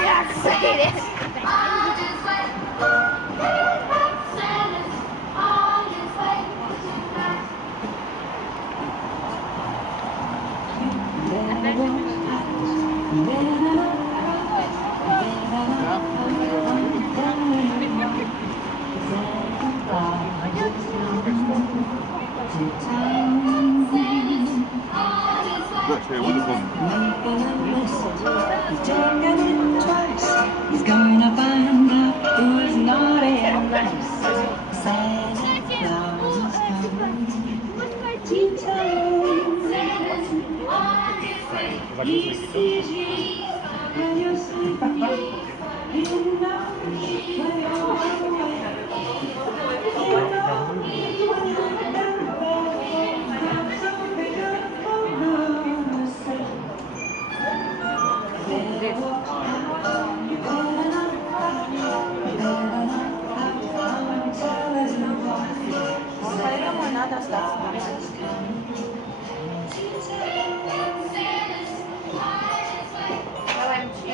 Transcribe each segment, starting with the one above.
Yeah, say it. 누가 제일 오래 본 He's taken it twice. He's gonna find out who's naughty and nice. Santa Claus is coming to town. He sees you when you're sleeping. He knows when you're awake. He knows when you're down. That's so beautiful to see. Поэтому надо остаться дома. Давай мчи.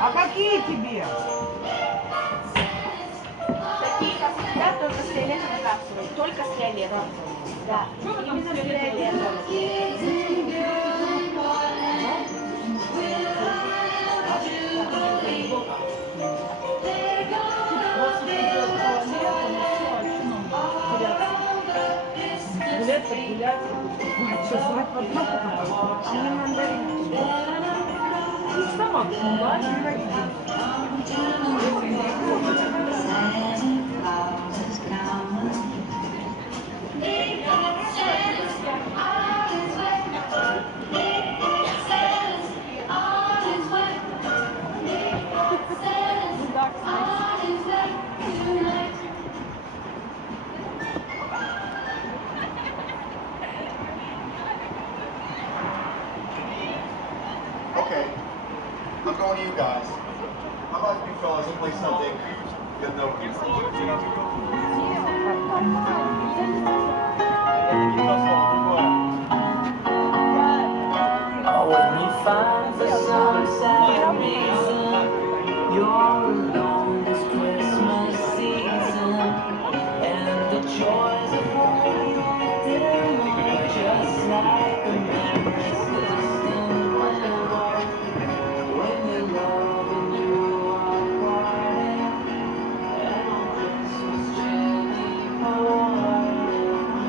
А какие тебе? Такие, как всегда, только с фиолетовой капсулой. Только с фиолетовой. Да. Именно с фиолетовой. Гулять, погулять. Что, звать в одно? А мне мандарин. Ты сама была, не родитель. Okay, I'm going to you guys. How about you fellas play something good note? When you find for some sad reason you're alone this Christmas season, and the joys of home are just like a memory's distant memory. When you love and you are parting, and Christmas chilly pouring.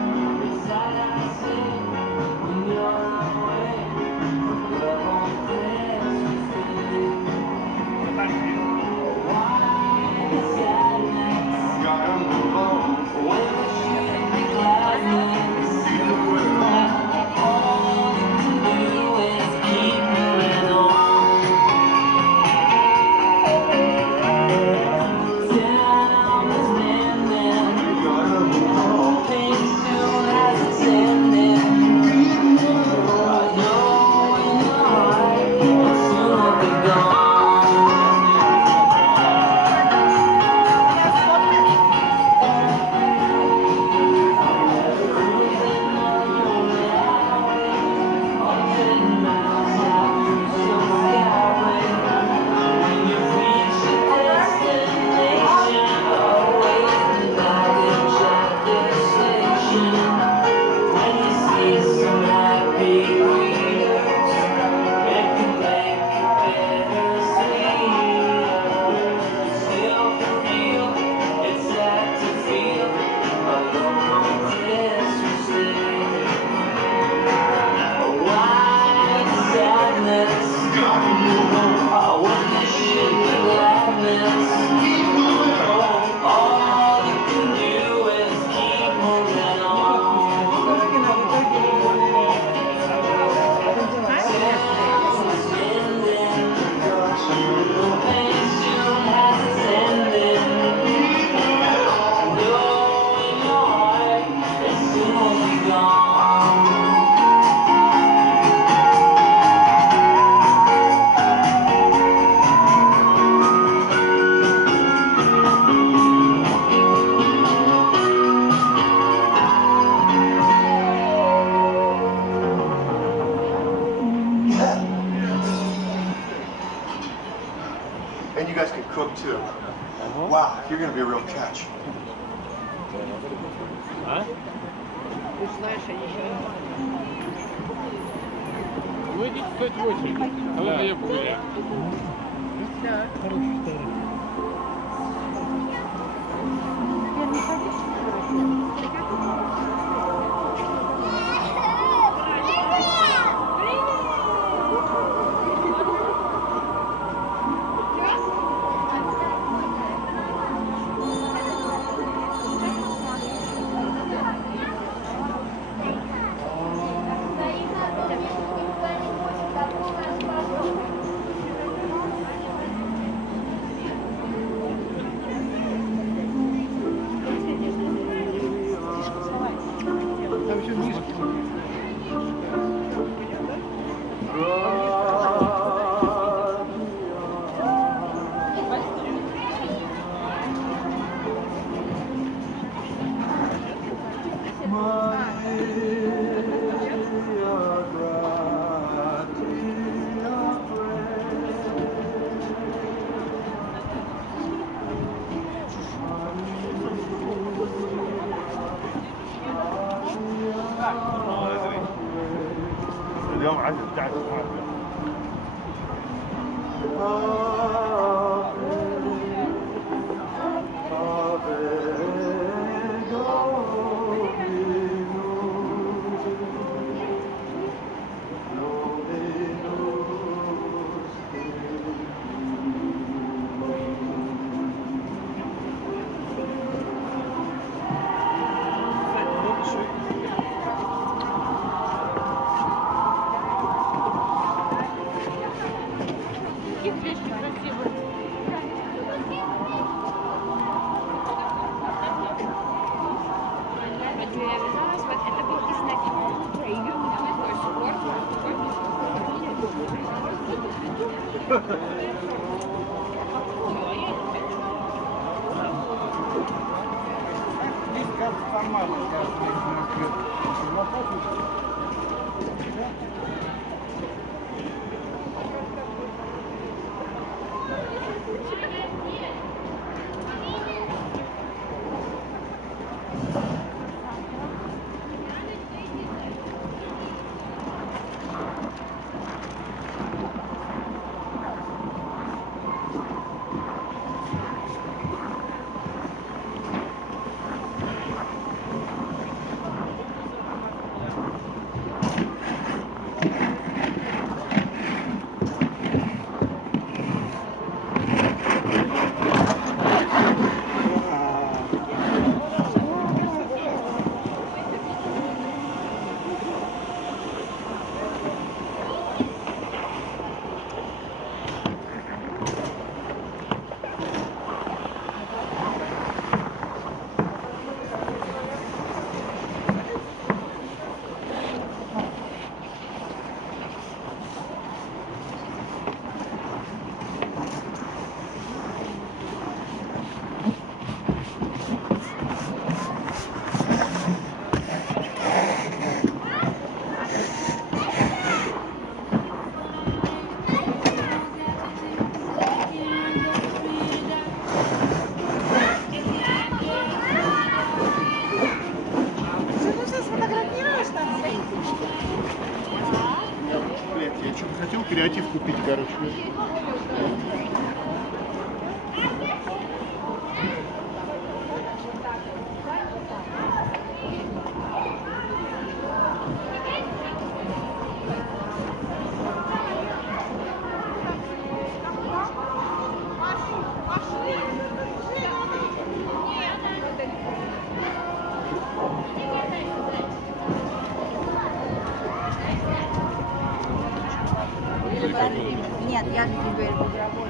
cook too. Wow, you're gonna be a real catch. Ну идите стоять в очередь. А вот я буря. اليوم 10 11 ساعة. Это был Я что-то хотел креатив купить, короче. Нет, я не говорю.